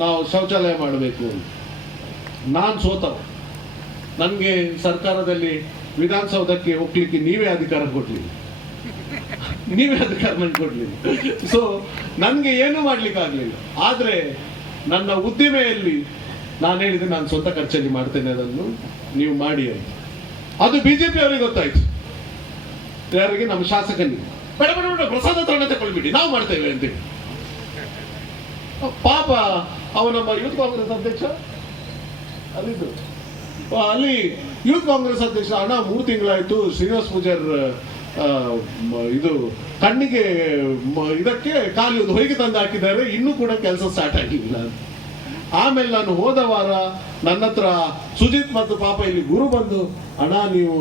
ನಾವು ಶೌಚಾಲಯ ಮಾಡಬೇಕು ಅಂತ. ನಾನು ಸೋತವ. ನನಗೆ ಸರ್ಕಾರದಲ್ಲಿ ವಿಧಾನಸೌಧಕ್ಕೆ ಹೋಗ್ಲಿಕ್ಕೆ ನೀವೇ ಅಧಿಕಾರ ಕೊಡ್ಲಿಲ್ಲ, ನೀವೇ ಅಧಿಕಾರ ನನಗೆ ಕೊಡ್ಲಿಲ್ಲ. ಸೊ ನನಗೆ ಏನೂ ಮಾಡ್ಲಿಕ್ಕೆ ಆಗ್ಲಿಲ್ಲ. ಆದರೆ ನನ್ನ ಉದ್ದಿಮೆಯಲ್ಲಿ ನಾನು ಹೇಳಿದೆ, ನಾನು ಸ್ವಂತ ಖರ್ಚಲ್ಲಿ ಮಾಡ್ತೇನೆ, ಅದನ್ನು ನೀವು ಮಾಡಿ ಅಂತ. ಅದು ಬಿಜೆಪಿ ಅವರಿಗೆ ಗೊತ್ತಾಯ್ತು. ಯಾರಿಗೆ? ನಮ್ಮ ಶಾಸಕನಿಗೆ. ಬೇಡ ಬೇಡ ಬೇಡ, ಪ್ರಸಾದ ತಗೊಂಡ ತಗೊಳ್ಬಿಡಿ, ನಾವು ಮಾಡ್ತೇವೆ ಅಂತೇಳಿ. ಪಾಪ ಅವ ನಮ್ಮ ಯೂತ್ ಕಾಂಗ್ರೆಸ್ ಅಧ್ಯಕ್ಷ ಅಲ್ಲಿದ್ದು, ಅಲ್ಲಿ ಯೂತ್ ಕಾಂಗ್ರೆಸ್ ಅಧ್ಯಕ್ಷ, ಅಣ್ಣ 3 ತಿಂಗಳಾಯ್ತು ಶ್ರೀನಿವಾಸ್ ಪೂಜಾರ್ ಇದು ಕಣ್ಣಿಗೆ ಇದಕ್ಕೆ ಖಾಲಿ ಒಂದು ಹೊಯ್ಗೆ ತಂದು ಹಾಕಿದ್ದಾರೆ, ಇನ್ನೂ ಕೂಡ ಕೆಲಸ ಸ್ಟಾರ್ಟ್ ಆಗಿಲ್ಲ. ಆಮೇಲೆ ನಾನು ಹೋದ ವಾರ ನನ್ನ ಹತ್ರ ಸುಜಿತ್ ಮತ್ತು ಪಾಪ ಇಲ್ಲಿ ಗುರು ಬಂದು, ಅಣ್ಣ ನೀವು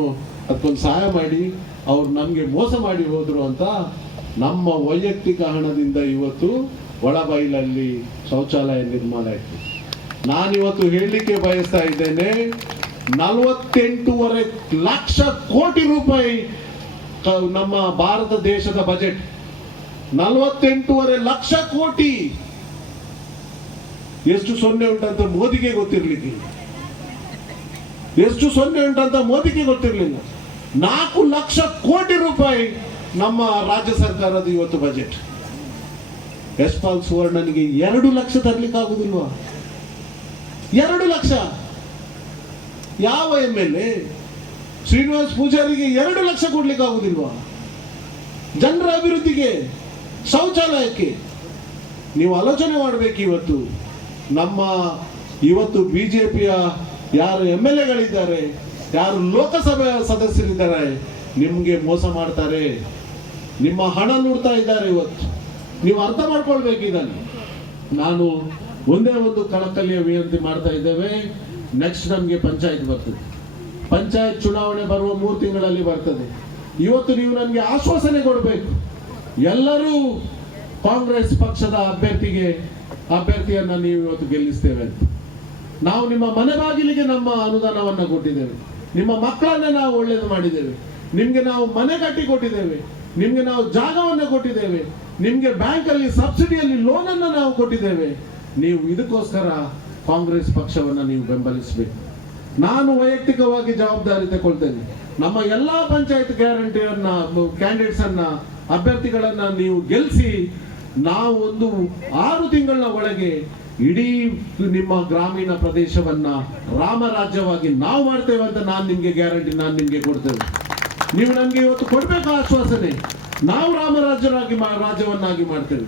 ಅದಕ್ಕೊಂದು ಸಹಾಯ ಮಾಡಿ, ಅವ್ರು ನಮಗೆ ಮೋಸ ಮಾಡಿ ಹೋದ್ರು ಅಂತ ನಮ್ಮ ವೈಯಕ್ತಿಕ ಹಣದಿಂದ ಇವತ್ತು ಒಳಬೈಲಲ್ಲಿ ಶೌಚಾಲಯ ನಿರ್ಮಾಣ ಆಯ್ತು. ನಾನಿವತ್ತು ಹೇಳಲಿಕ್ಕೆ ಬಯಸ್ತಾ ಇದ್ದೇನೆ, 48.5 ಲಕ್ಷ ಕೋಟಿ ರೂಪಾಯಿ ನಮ್ಮ ಭಾರತ ದೇಶದ ಬಜೆಟ್. 48.5 ಲಕ್ಷ ಕೋಟಿ. ಎಷ್ಟು ಸೊನ್ನೆ ಉಂಟಂತ ಮೋದಿಗೆ ಗೊತ್ತಿರ್ಲಿಕ್ಕೆ, ಎಷ್ಟು ಸೊನ್ನೆ ಉಂಟಂತ ಮೋದಿಗೆ ಗೊತ್ತಿರಲಿಲ್ಲ. 4 ಲಕ್ಷ ಕೋಟಿ ರೂಪಾಯಿ ನಮ್ಮ ರಾಜ್ಯ ಸರ್ಕಾರದ ಇವತ್ತು ಬಜೆಟ್. ಯಶ್ಪಾಲ್ ಸುವರ್ಣನಿಗೆ 2 ಲಕ್ಷ ತರ್ಲಿಕ್ಕೆ ಆಗುದಿಲ್ವಾ? 2 ಲಕ್ಷ. ಯಾವ MLA? ಶ್ರೀನಿವಾಸ್ ಪೂಜಾರಿಗೆ 2 ಲಕ್ಷ ಕೊಡ್ಲಿಕ್ಕೆ ಆಗುದಿಲ್ವಾ? ಜನರ ಅಭಿವೃದ್ಧಿಗೆ, ಶೌಚಾಲಯಕ್ಕೆ ನೀವು ಆಲೋಚನೆ ಮಾಡಬೇಕು. ಇವತ್ತು ನಮ್ಮ ಇವತ್ತು ಬಿಜೆಪಿಯ ಯಾರು MLAಗಳಿದ್ದಾರೆ, ಯಾರು ಲೋಕಸಭೆ ಸದಸ್ಯರಿದ್ದಾರೆ, ನಿಮಗೆ ಮೋಸ ಮಾಡ್ತಾರೆ, ನಿಮ್ಮ ಹಣ ನೋಡ್ತಾ ಇದ್ದಾರೆ. ಇವತ್ತು ನೀವು ಅರ್ಥ ಮಾಡ್ಕೊಳ್ಬೇಕು ಇದನ್ನು. ನಾನು ಒಂದೇ ಒಂದು ಕಳಕಳಿಯ ವಿನಂತಿ ಮಾಡ್ತಾ ಇದ್ದೇವೆ. ನೆಕ್ಸ್ಟ್ ನಮಗೆ ಪಂಚಾಯತ್ ಬರ್ತದೆ, ಪಂಚಾಯತ್ ಚುನಾವಣೆ ಬರುವ 3 ತಿಂಗಳಲ್ಲಿ ಬರ್ತದೆ. ಇವತ್ತು ನೀವು ನನಗೆ ಆಶ್ವಾಸನೆ ಕೊಡಬೇಕು, ಎಲ್ಲರೂ ಕಾಂಗ್ರೆಸ್ ಪಕ್ಷದ ಅಭ್ಯರ್ಥಿಯನ್ನ ನೀವು ಇವತ್ತು ಗೆಲ್ಲಿಸ್ತೇವೆ ಅಂತ. ನಾವು ನಿಮ್ಮ ಮನೆ ಬಾಗಿಲಿಗೆ ನಮ್ಮ ಅನುದಾನವನ್ನು ಕೊಟ್ಟಿದ್ದೇವೆ, ನಿಮ್ಮ ಮಕ್ಕಳನ್ನೇ ನಾವು ಒಳ್ಳೇದು ಮಾಡಿದ್ದೇವೆ, ನಿಮ್ಗೆ ನಾವು ಮನೆ ಕಟ್ಟಿ ಕೊಟ್ಟಿದ್ದೇವೆ, ನಿಮ್ಗೆ ನಾವು ಜಾಗವನ್ನು ಕೊಟ್ಟಿದ್ದೇವೆ, ನಿಮ್ಗೆ ಬ್ಯಾಂಕಲ್ಲಿ ಸಬ್ಸಿಡಿಯಲ್ಲಿ ಲೋನನ್ನು ನಾವು ಕೊಟ್ಟಿದ್ದೇವೆ. ನೀವು ಇದಕ್ಕೋಸ್ಕರ ಕಾಂಗ್ರೆಸ್ ಪಕ್ಷವನ್ನು ನೀವು ಬೆಂಬಲಿಸಬೇಕು. ನಾನು ವೈಯಕ್ತಿಕವಾಗಿ ಜವಾಬ್ದಾರಿ ತಗೊಳ್ತೇನೆ. ನಮ್ಮ ಎಲ್ಲಾ ಪಂಚಾಯತ್ ಗ್ಯಾರಂಟಿಯನ್ನ ಕ್ಯಾಂಡಿಡೇಟ್ಸ್ ಅನ್ನ ಅಭ್ಯರ್ಥಿಗಳನ್ನ ನೀವು ಗೆಲ್ಲಿಸಿ, ನಾವು ಒಂದು 6 ತಿಂಗಳ ಒಳಗೆ ಇಡೀ ನಿಮ್ಮ ಗ್ರಾಮೀಣ ಪ್ರದೇಶವನ್ನ ರಾಮರಾಜ್ಯವಾಗಿ ನಾವು ಮಾಡ್ತೇವೆ ಅಂತ ನಾನು ನಿಮ್ಗೆ ಗ್ಯಾರಂಟಿ, ನಾನು ನಿಮ್ಗೆ ಕೊಡ್ತೇವೆ. ನೀವು ನಮ್ಗೆ ಇವತ್ತು ಕೊಡ್ಬೇಕು ಆಶ್ವಾಸನೆ, ನಾವು ರಾಮರಾಜ್ಯರಾಗಿ ರಾಜ್ಯವನ್ನಾಗಿ ಮಾಡ್ತೇವೆ.